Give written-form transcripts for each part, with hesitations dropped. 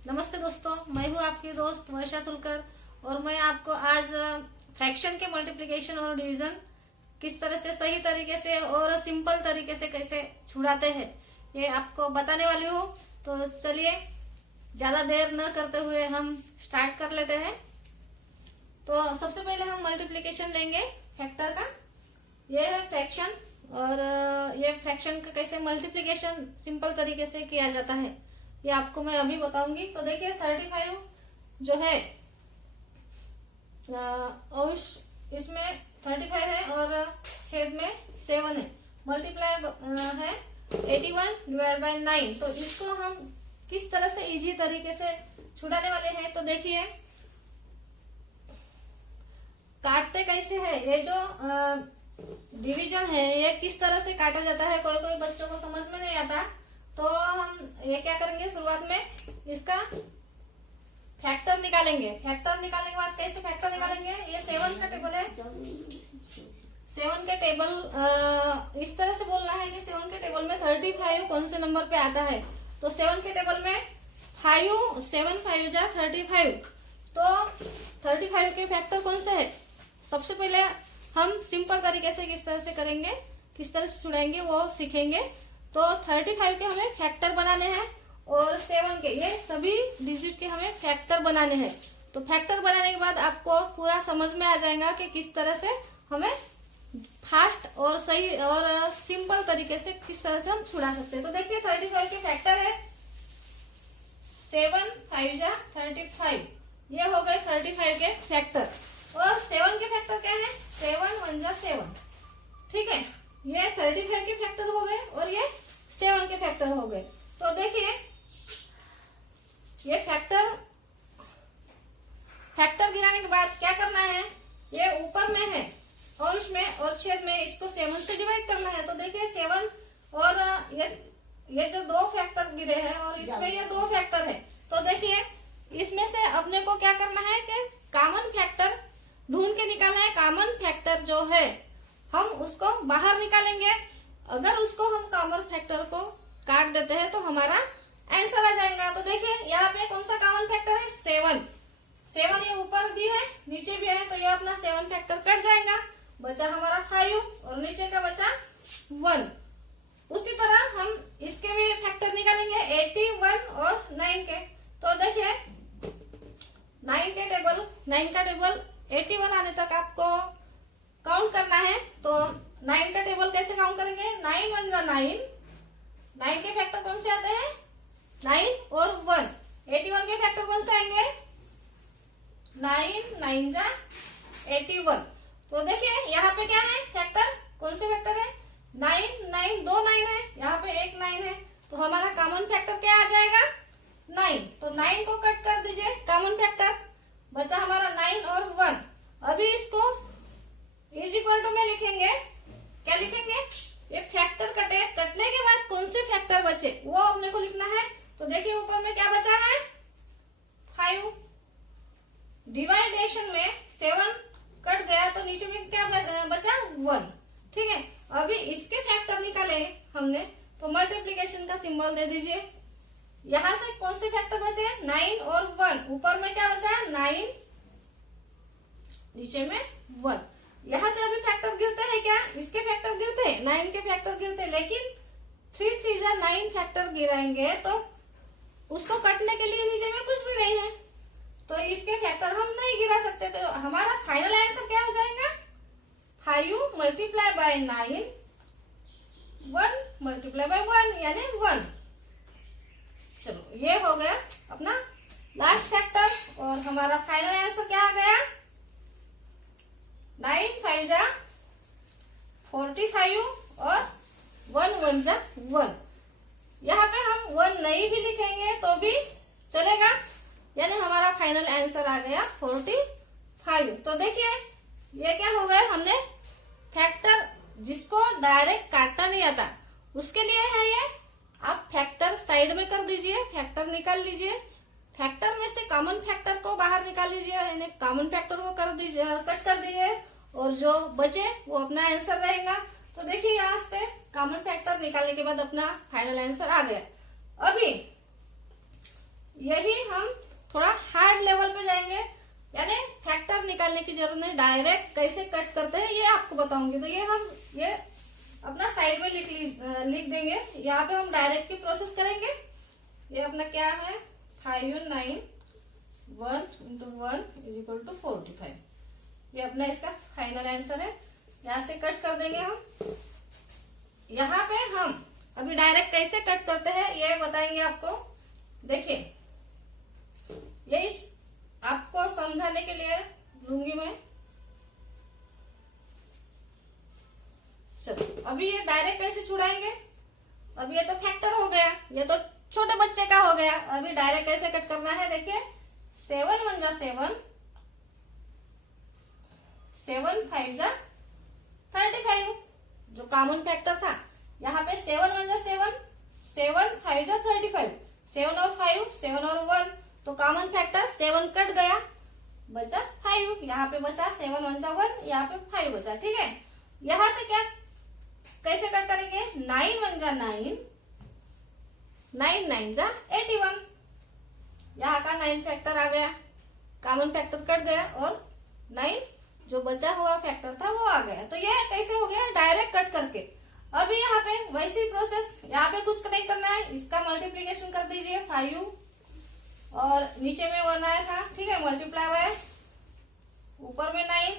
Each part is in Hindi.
नमस्ते दोस्तों, मैं हूँ आपकी दोस्त वर्षा तुलकर और मैं आपको आज फ्रैक्शन के मल्टीप्लिकेशन और डिवीजन किस तरह से सही तरीके से और सिंपल तरीके से कैसे छुड़ाते हैं ये आपको बताने वाली हूँ। तो चलिए ज्यादा देर न करते हुए हम स्टार्ट कर लेते हैं। तो सबसे पहले हम मल्टीप्लिकेशन लेंगे फैक्टर का। ये है फ्रैक्शन और ये फ्रैक्शन का कैसे मल्टीप्लिकेशन सिंपल तरीके से किया जाता है ये आपको मैं अभी बताऊंगी। तो देखिए 35 जो है अंश इसमें 35 है और छेद में 7 है। मल्टीप्लाई है 81/9। तो इसको हम किस तरह से इजी तरीके से छुड़ाने वाले हैं। तो देखिए काटते कैसे है, ये जो डिवीजन है ये किस तरह से काटा जाता है कोई कोई बच्चों को समझ में नहीं आता। तो हम ये क्या करेंगे, शुरुआत में इसका फैक्टर निकालेंगे। फैक्टर निकालने के बाद कैसे फैक्टर निकालेंगे, ये 7 का टेबल है। 7 के टेबल इस तरह से बोलना है कि 7 के टेबल में 35 कौन से नंबर पे आता है। तो 7 के टेबल में 7 5 जा 35। तो 35 के फैक्टर कौन से है, सबसे पहले हम सिंपल तरीके से किस तरह से करेंगे, किस तरह से छुड़ाएंगे वो सीखेंगे। तो 35 के हमें फैक्टर बनाने हैं और 7 के, ये सभी डिजिट के हमें फैक्टर बनाने हैं। तो फैक्टर बनाने के बाद आपको पूरा समझ में आ जाएगा कि किस तरह से हमें फास्ट और सही और सिंपल तरीके से किस तरह से हम छुड़ा सकते हैं। तो देखिए 35 के फैक्टर है 7 5 जा 35। ये हो गए 35 के फैक्टर। और 7 के फैक्टर क्या है, 7 1 जा 7। ठीक है, ये 35 के फैक्टर हो गए और ये 7 के फैक्टर हो गए। तो देखिए ये फैक्टर गिराने के बाद क्या करना है, ये ऊपर में है अंश में और छेद में, इसको 7 से डिवाइड करना है। तो देखिए 7 और ये जो 2 फैक्टर गिरे हैं और इसमें ये 2 फैक्टर है। तो देखिए इसमें से अपने को क्या करना है कि कॉमन फैक्टर ढूंढ के निकालना है। कॉमन फैक्टर जो है हम उसको बाहर निकालेंगे। अगर उसको हम कॉमन फैक्टर को काट देते हैं तो हमारा आंसर आ जाएगा। तो देखिए यहाँ पे कौन सा कॉमन फैक्टर है, 7 ये ऊपर भी है नीचे भी है। तो ये अपना 7 फैक्टर कट जाएगा, बचा हमारा 5 और नीचे का बचा 1। उसी तरह हम इसके भी फैक्टर निकालेंगे 81 और 9 के। तो देखिए 9 का टेबल 81 आने तक आपको काउंट करना है। तो 9 का टेबल कैसे काउंट करेंगे, 9 1 जा 9। 9 के फैक्टर कौन से आते हैं, 9 और 1। 81 के फैक्टर कौन से आएंगे, 9 9 जा 81। तो देखिए यहाँ पे क्या है फैक्टर, कौन से फैक्टर है, 9 9 2 9 है, यहाँ पे एक 9 है। तो हमारा कॉमन फैक्टर क्या आ जाएगा, 9। तो 9 को कट कर दीजिए कॉमन फैक्टर, बचा हमारा 9 और 1। अभी इसको इज इक्वल टू में लिखेंगे। क्या लिखेंगे, ये फैक्टर कटने के बाद कौन से फैक्टर बचे वो अपने को लिखना है। तो देखिए ऊपर में क्या बचा है, 5। डिवाइडेशन में 7 कट गया तो नीचे में क्या बचा, 1। ठीक है, अभी इसके फैक्टर निकाले हमने तो मल्टीप्लीकेशन का सिंबल दे दीजिए। यहां से कौन से फैक्टर बचे, 9 और 1। ऊपर में क्या बचा, 9, नीचे में 1। यहाँ से अभी फैक्टर गिरते हैं क्या, इसके फैक्टर गिरते हैं, 9 के फैक्टर गिरते हैं, लेकिन 3 3 जा 9 फैक्टर गिराएंगे तो उसको कटने के लिए नीचे में कुछ भी नहीं है। तो इसके फैक्टर हम नहीं गिरा सकते। तो हमारा फाइनल आंसर क्या हो जाएगा, 5 मल्टीप्लाई बाय 9 1 मल्टीप्लाई बाय 1 यानी 1। चलो ये हो गया अपना लास्ट फैक्टर और हमारा फाइनल आंसर क्या आ गया, 9 5 जा 45 और 1 1 जा 1। यहाँ पे हम 1 नहीं भी लिखेंगे तो भी चलेगा, यानी हमारा फाइनल आंसर आ गया 45। तो देखिए ये क्या हो गया, हमने फैक्टर जिसको डायरेक्ट काटना नहीं आता उसके लिए है ये। आप फैक्टर साइड में कर दीजिए, फैक्टर निकाल लीजिए, फैक्टर में से कॉमन फैक्टर को बाहर निकाल लीजिए, यानी कॉमन फैक्टर को कर दीजिए, कट कर दीजिए और जो बचे वो अपना आंसर रहेगा। तो देखिए यहाँ से कॉमन फैक्टर निकालने के बाद अपना फाइनल आंसर आ गया। अभी यही हम थोड़ा हार्ड लेवल पे जाएंगे, यानी फैक्टर निकालने की जरूरत नहीं, डायरेक्ट कैसे कट करते हैं ये आपको बताऊंगी। तो ये अपना साइड में लिख देंगे। यहाँ पे हम डायरेक्ट की प्रोसेस करेंगे। ये अपना क्या है 5 9 1 × 1 = 45। ये अपना इसका फाइनल आंसर है। यहाँ से कट कर देंगे हम। यहाँ पे हम अभी डायरेक्ट कैसे कट करते हैं ये बताएंगे आपको। देखिए ये आपको समझाने के लिए लूंगी मैं। चलो अभी ये डायरेक्ट कैसे छुड़ाएंगे। अब ये तो फैक्टर हो गया, ये तो छोटे बच्चे का हो गया। अभी डायरेक्ट कैसे कट करना है देखिए 7 1 जा 7, 7 5 जा 35 जो कॉमन फैक्टर था। यहाँ पे 7 1 जा 7, 7 5 जा 35, 7 और 5, 7 और 1 तो कॉमन फैक्टर 7 कट गया, बचा 5। यहाँ पे बचा 7 1 जा 1, यहाँ पे 5 बचा। ठीक है, यहाँ से क्या कैसे कट करेंगे 9 1 जा 9, 9 9 जा 81। यहाँ का 9 फैक्टर आ गया, कॉमन फैक्टर कट गया और 9 जो बचा हुआ फैक्टर था वो आ गया। तो ये कैसे हो गया डायरेक्ट कट करके। अभी यहाँ पे वैसी प्रोसेस, यहाँ पे कुछ नहीं करना है, इसका मल्टीप्लीकेशन कर दीजिए 5 और नीचे में 1 आया था। ठीक है, मल्टीप्लाई बाय ऊपर में 9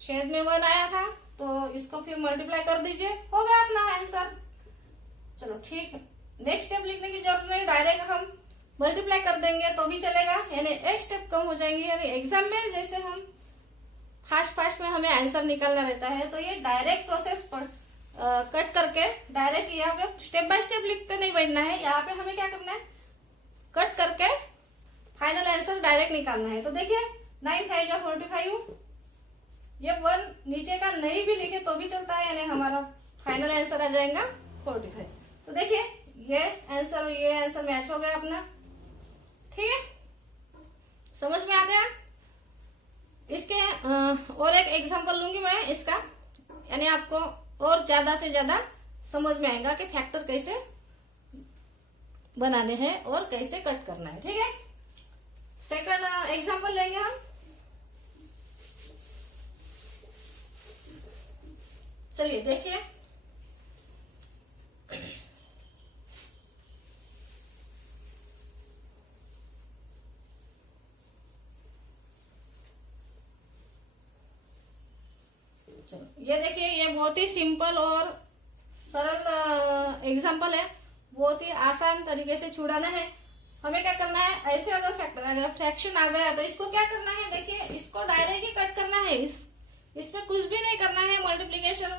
छेद में 1 आया था तो इसको फिर मल्टीप्लाई कर दीजिए, हो गया अपना आंसर। चलो ठीक है, नेक्स्ट स्टेप लिखने की जरूरत नहीं, डायरेक्ट हम मल्टीप्लाई कर देंगे तो भी चलेगा, यानी एक स्टेप कम हो जाएंगे। यानी एग्जाम में जैसे हम फास्ट में हमें आंसर निकालना रहता है तो ये डायरेक्ट प्रोसेस पर कट करके डायरेक्ट यहाँ पे स्टेप बाय स्टेप लिखते नहीं बैठना है। यहाँ पे हमें क्या करना है कट करके फाइनल आंसर डायरेक्ट निकालना है। तो देखिए 9 5 जा 45, ये 1 नीचे का नहीं भी लिखे तो भी चलता है, यानी हमारा फाइनल आंसर आ जाएगा 45। तो देखिए ये आंसर मैच हो गया अपना। ठीक है, समझ में आ गया। इसके और एक एग्जांपल लूंगी मैं इसका, यानी आपको और ज्यादा से ज्यादा समझ में आएगा कि फैक्टर कैसे बनाने हैं और कैसे कट करना है। ठीक है, सेकंड एग्जांपल लेंगे हम। चलिए देखिए ये देखिए, ये बहुत ही सिंपल और सरल एग्जांपल है, बहुत ही आसान तरीके से छुड़ाना है। हमें क्या करना है, ऐसे अगर फ्रैक्शन आ गया तो इसको क्या करना है, देखिए इसको डायरेक्ट ही कट करना है। इसमें कुछ भी नहीं करना है, मल्टीप्लीकेशन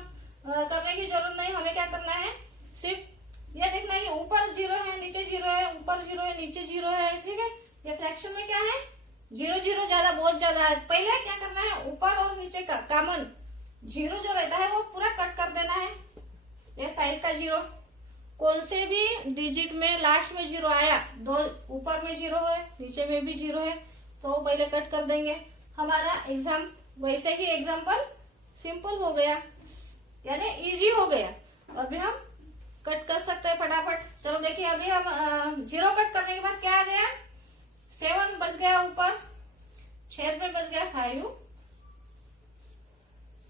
करने की जरूरत नहीं। हमें क्या करना है, सिर्फ ये देखना है ऊपर 0 है, नीचे 0 है, ऊपर 0 है, नीचे 0 है। ठीक है, ये फ्रैक्शन में क्या है 0 0 ज्यादा, बहुत ज्यादा है। पहले क्या करना है, ऊपर और नीचे का कॉमन 0 जो रहता है वो पूरा कट कर देना है। ये साइड का 0, कौन से भी डिजिट में लास्ट में 0 आया, दो ऊपर में 0 है, नीचे में भी 0 है, तो पहले कट कर देंगे। हमारा एग्जाम वैसे ही एग्जाम्पल सिंपल हो गया, यानी इजी हो गया। अभी हम कट कर सकते हैं फटाफट। चलो देखिए, अभी हम 0 कट करने के बाद क्या आ गया 7 बच गया ऊपर, छेद में बच गया 5,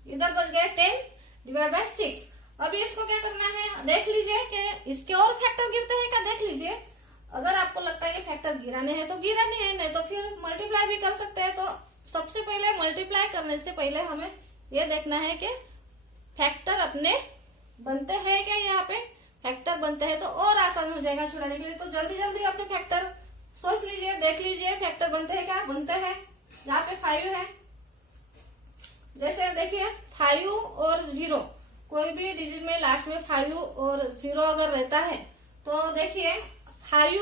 इधर बच गया 10/6। अभी इसको क्या करना है, देख लीजिए कि इसके और फैक्टर गिरते हैं क्या, देख लीजिए। अगर आपको लगता है कि फैक्टर गिराने हैं तो गिराने हैं, नहीं तो फिर मल्टीप्लाई भी कर सकते हैं। तो सबसे पहले मल्टीप्लाई करने से पहले हमें ये देखना है कि फैक्टर अपने बनते हैं क्या। यहाँ पे फैक्टर बनते हैं तो और आसान हो जाएगा छुड़ाने के लिए। तो जल्दी जल्दी अपने फैक्टर सोच लीजिए, देख लीजिए फैक्टर बनते हैं क्या, बनते हैं। यहाँ पे 5 है, जैसे देखिए 5 और 0, कोई भी डिजिट में लास्ट में 5 और 0 अगर रहता है तो देखिए 5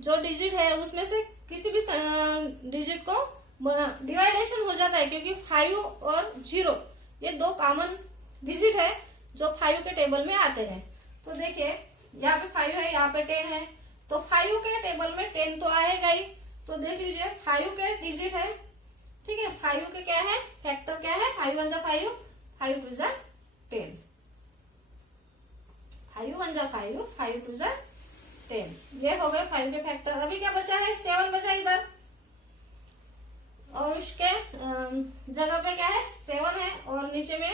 जो डिजिट है उसमें से किसी भी डिजिट को डिवाइडेशन हो जाता है, क्योंकि 5 और 0 ये दो कॉमन डिजिट है जो 5 के टेबल में आते हैं। तो देखिए यहाँ पे 5 है, यहाँ पे 10 है, तो 5 के टेबल में 10 तो आएगा ही। तो देख लीजिए 5 के डिजिट है, ठीक है, 5 के क्या है फैक्टर क्या है, 5 1 जा 5, 5 2 जा 10, 5 1 जा 5, 5 2 जा 10। ये हो गए 5 के फैक्टर। अभी क्या बचा है, 7 बचा इधर, और उसके जगह पे क्या है, 7 है और नीचे में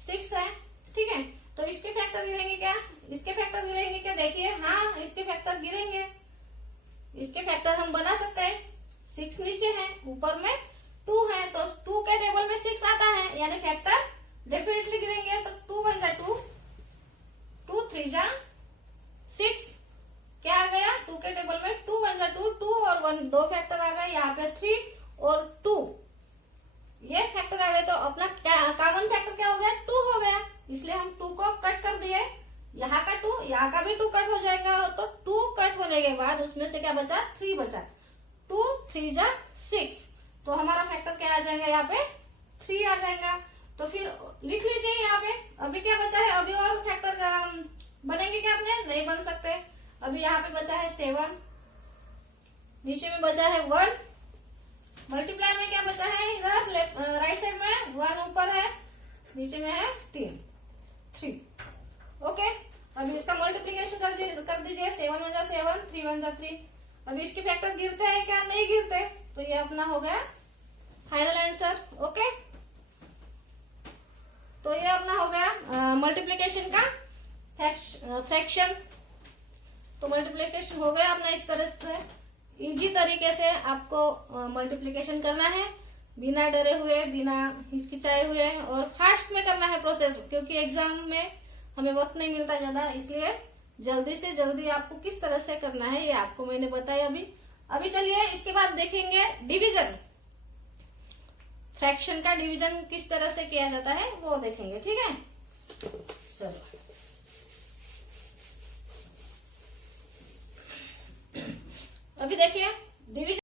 6 है। ठीक है, तो इसके फैक्टर गिरेंगे क्या, इसके फैक्टर गिरेंगे क्या, देखिए हाँ इसके फैक्टर गिरेंगे। इसके फैक्टर हम बना सकते हैं। 6 नीचे है, ऊपर में 2 है, तो 2 के टेबल में 6 आता है, यानी फैक्टर डेफिनेटली गिरेंगे। तो 2 1 जा 2, 2 3 जा 6, क्या आ गया, 2 के टेबल में 2 1 जा 2, 2 और 1 दो फैक्टर आ गए, यहाँ पे 3 और 2 ये फैक्टर आ गए। तो अपना क्या कॉमन फैक्टर क्या हो गया, 2 हो गया, इसलिए हम 2 को कट कर दिए। यहाँ का 2, यहाँ का भी 2 कट हो जाएगा, तो 2 कट होने के बाद उसमें से क्या बचा, 3 बचा। 2 3 जा 6, तो हमारा फैक्टर क्या आ जाएगा, यहाँ पे 3 आ जाएगा। तो फिर लिख लीजिए यहाँ पे। अभी क्या बचा है, अभी और फैक्टर बनेंगे क्या अपने, नहीं बन सकते। अभी यहाँ पे बचा है 7, नीचे में बचा है 1, मल्टीप्लाई में क्या बचा है, इधर लेफ्ट राइट साइड में 1 ऊपर है, नीचे में है 3। ओके, अभी इसका मल्टीप्लीकेशन कर दीजिए। 7 1 जा 7, 3 1 जा 3। अभी इसके फैक्टर गिरते हैं क्या, नहीं गिरते, तो ये अपना हो गया फाइनल आंसर। ओके, तो ये अपना हो गया मल्टीप्लीकेशन का फ्रैक्शन। तो मल्टीप्लीकेशन हो गया अपना। इस तरह से इजी तरीके से आपको मल्टीप्लीकेशन करना है, बिना डरे हुए, बिना हिचकिचाए हुए, और फास्ट में करना है प्रोसेस, क्योंकि एग्जाम में हमें वक्त नहीं मिलता ज्यादा, इसलिए जल्दी से जल्दी आपको किस तरह से करना है ये आपको मैंने बताया अभी चलिए इसके बाद देखेंगे डिवीजन। फ्रैक्शन का डिवीजन किस तरह से किया जाता है वो देखेंगे। ठीक है, चलो अभी देखिए डिवीजन